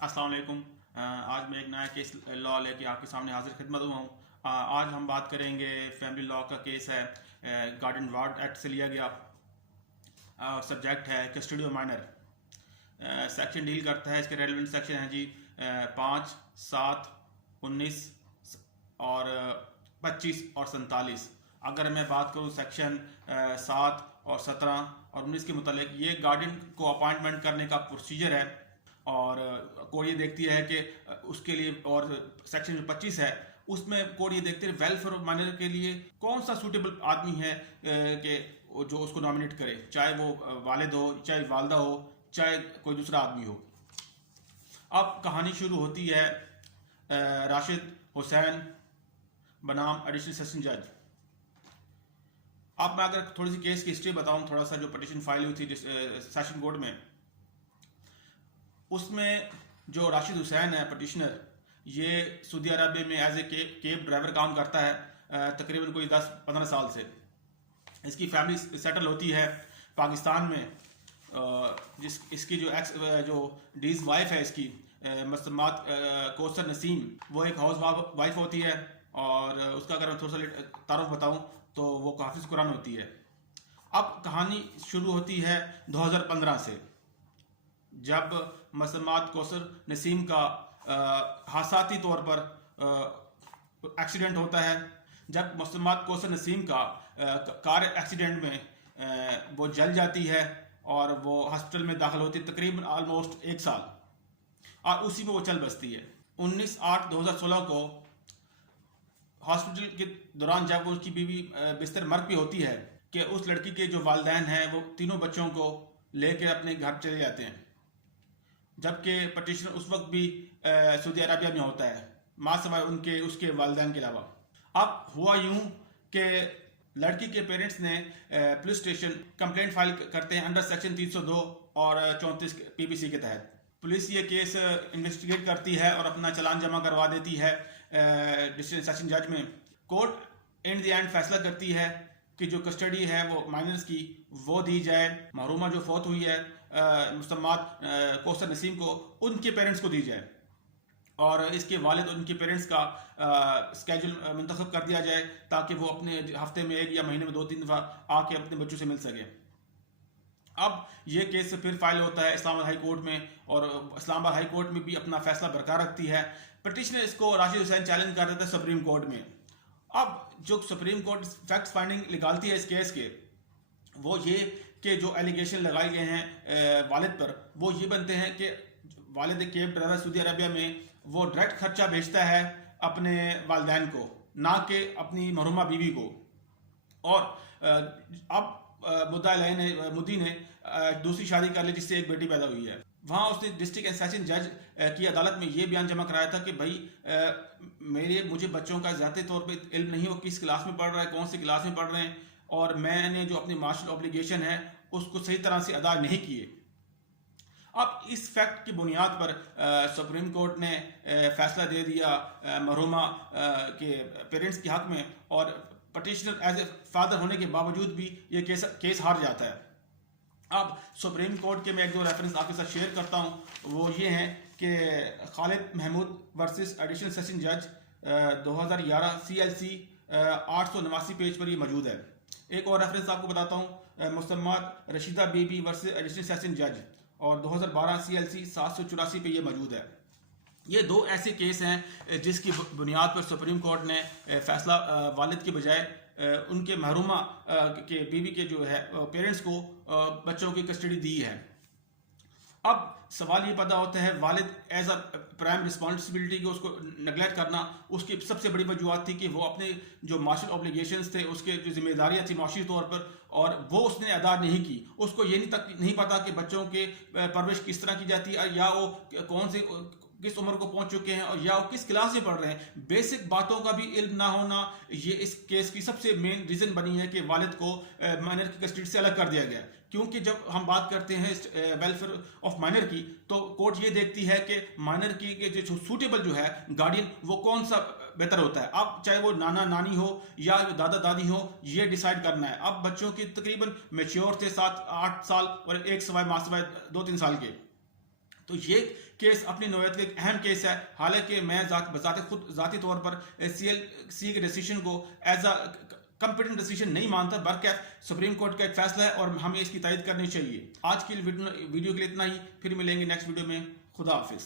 अस्सलाम वालेकुम। आज मैं एक नया केस लॉ लेके आपके सामने हाजिर खिदमत हुआ हूँ। आज हम बात करेंगे फैमिली लॉ का केस है, गार्डन वार्ड एक्ट से लिया गया। सब्जेक्ट है custody of minor. Section deal करता है, इसके रेलिवेंट सेक्शन हैं जी 5, 7, 19 और 25 और 47। अगर मैं बात करूँ सेक्शन 7 और 17 और 19 के मुतालिक, ये गार्डियन को अपॉइंटमेंट करने का प्रोसीजर है और कोर्ट ये देखती है कि उसके लिए, और सेक्शन जो 25 है उसमें कोर्ट ये देखते हैं वेलफेयर ऑफ माइनर के लिए कौन सा सूटेबल आदमी है कि जो उसको नॉमिनेट करे, चाहे वो वालिद हो, चाहे वालदा हो, चाहे कोई दूसरा आदमी हो। अब कहानी शुरू होती है राशिद हुसैन बनाम एडिशनल सेशन जज। अब मैं अगर थोड़ी सी केस की हिस्ट्री बताऊं, थोड़ा सा जो पटिशन फाइल हुई थी सेशन कोर्ट में, उसमें जो राशिद हुसैन है पटिशनर, ये सऊदी अरबिया में एज ए केब ड्राइवर काम करता है तकरीबन कोई 10-15 साल से। इसकी फैमिली सेटल होती है पाकिस्तान में। इसकी जो डीज वाइफ है इसकी मसमात कौसर नसीम, वो एक हाउस वाइफ होती है और उसका अगर मैं थोड़ा सा तारुफ बताऊं तो वो हाफिज कुरान होती है। अब कहानी शुरू होती है 2015 से, जब मसमात कौसर नसीम का हादसाती तौर पर एक्सीडेंट होता है। जब मसमात कौसर नसीम का कार एक्सीडेंट में वो जल जाती है और वो हॉस्पिटल में दाखिल होती है तकरीबन ऑलमोस्ट 1 साल, और उसी में वो चल बसती है। 19/8/2016 को हॉस्पिटल के दौरान जब वो उसकी बीवी बिस्तर मर्ग पे होती है कि उस लड़की के जो वालिदैन हैं वो तीनों बच्चों को लेकर अपने घर चले जाते हैं, जबकि पटिशनर उस वक्त भी सऊदी अरबिया में होता है, माँ सवाए उनके उसके वालिदैन के अलावा। अब हुआ यूं कि लड़की के पेरेंट्स ने पुलिस स्टेशन कंप्लेंट फाइल करते हैं अंडर सेक्शन 302 और 34 पीपीसी के तहत। पुलिस ये केस इन्वेस्टिगेट करती है और अपना चालान जमा करवा देती है डिस्ट्रिक्ट सेशन जज में। कोर्ट इन द एंड फैसला करती है कि जो कस्टडी है वो माइनर्स की वो दी जाए। महरूमा जो फौत हुई है मुसम्मात कौसर नसीम को, उनके पेरेंट्स को दी जाए और इसके वालिद और उनके पेरेंट्स का स्केड्यूल मुंतखब कर दिया जाए ताकि वो अपने हफ्ते में 1 या महीने में 2-3 दफ़ा आके अपने बच्चों से मिल सके। अब ये केस फिर फाइल होता है इस्लामाबाद हाई कोर्ट में और इस्लामाबाद हाई कोर्ट में भी अपना फैसला बरकरार रखती है। पटिशनर इसको राशिद हुसैन चैलेंज कर देता है सुप्रीम कोर्ट में। अब जो सुप्रीम कोर्ट फैक्ट फाइंडिंग निकालती है इस केस के, वो ये कि जो एलिगेशन लगाए गए हैं वालिद पर, वो ये बनते हैं कि वालिद केब ड्राइवर सऊदी अरबिया में वो डायरेक्ट खर्चा भेजता है अपने वालिदैन को, ना कि अपनी महरूमा बीवी को। और अब मुद्दी ने दूसरी शादी कर ली जिससे एक बेटी पैदा हुई है। वहाँ उसने डिस्ट्रिक्ट एंड सेशन जज की अदालत में ये बयान जमा कराया था कि भाई मुझे बच्चों का ज़्यादा तौर पे इल्म नहीं हो किस क्लास में पढ़ रहा है, कौन सी क्लास में पढ़ रहे हैं, और मैंने जो अपनी मार्शल ऑब्लिगेशन है उसको सही तरह से अदा नहीं किए। अब इस फैक्ट की बुनियाद पर सुप्रीम कोर्ट ने फैसला दे दिया महरूमा के पेरेंट्स के हक में, और पटिशनर एज ए फादर होने के बावजूद भी ये केस हार जाता है। अब सुप्रीम कोर्ट के मैं 1-2 रेफरेंस आपके साथ शेयर करता हूँ, वो ये हैं कि Khalid Mahmood versus additional session जज 2011 CLC 889 पेज पर ये मौजूद है। एक और रेफरेंस आपको बताता हूँ, मुसम्मात रशीदा बीबी वर्सेस एडिशनल सेशन जज और 2012 CLC 784 पे ये मौजूद है। ये 2 ऐसे केस हैं जिसकी बुनियाद पर सुप्रीम कोर्ट ने फैसला वालिद के बजाय उनके महरूमा के बीवी के जो है पेरेंट्स को बच्चों की कस्टडी दी है। अब सवाल ये पैदा होता है, वालिद एज अ प्राइम रिस्पॉन्सिबिलिटी को उसको नेगलेक्ट करना, उसकी सबसे बड़ी वजूहत थी कि वो अपने जो मार्शल ऑब्लिगेशंस थे, उसके जो जिम्मेदारियां थी माशी तौर पर, और वो उसने अदा नहीं की। उसको ये नहीं पता कि बच्चों के परवरिश किस तरह की जाती है, या वो किस उम्र को पहुंच चुके हैं, और या वो किस क्लास में पढ़ रहे हैं। बेसिक बातों का भी इल्म ना होना ये इस केस की सबसे मेन रीजन बनी है कि वालिद को माइनर की कस्टडी से अलग कर दिया गया। क्योंकि जब हम बात करते हैं वेलफेयर ऑफ माइनर की, तो कोर्ट ये देखती है कि माइनर की जो सूटेबल जो है गार्डियन, वो कौन सा बेहतर होता है। अब चाहे वो नाना नानी हो या दादा दादी हो, ये डिसाइड करना है। अब बच्चों की तकरीबन मेच्योर थे 7-8 साल और एक सवाए माँ सवाए 2-3 साल के, तो ये केस अपनी नौयत का एक अहम केस है। हालांकि मैं ज़ाती तौर पर CLC के डिसीजन को एज अ कंपिटेंट डिसीजन नहीं मानता, बल्कि सुप्रीम कोर्ट का एक फैसला है और हमें इसकी तायद करनी चाहिए। आज की वीडियो के लिए इतना ही, फिर मिलेंगे नेक्स्ट वीडियो में। खुदा हाफिज।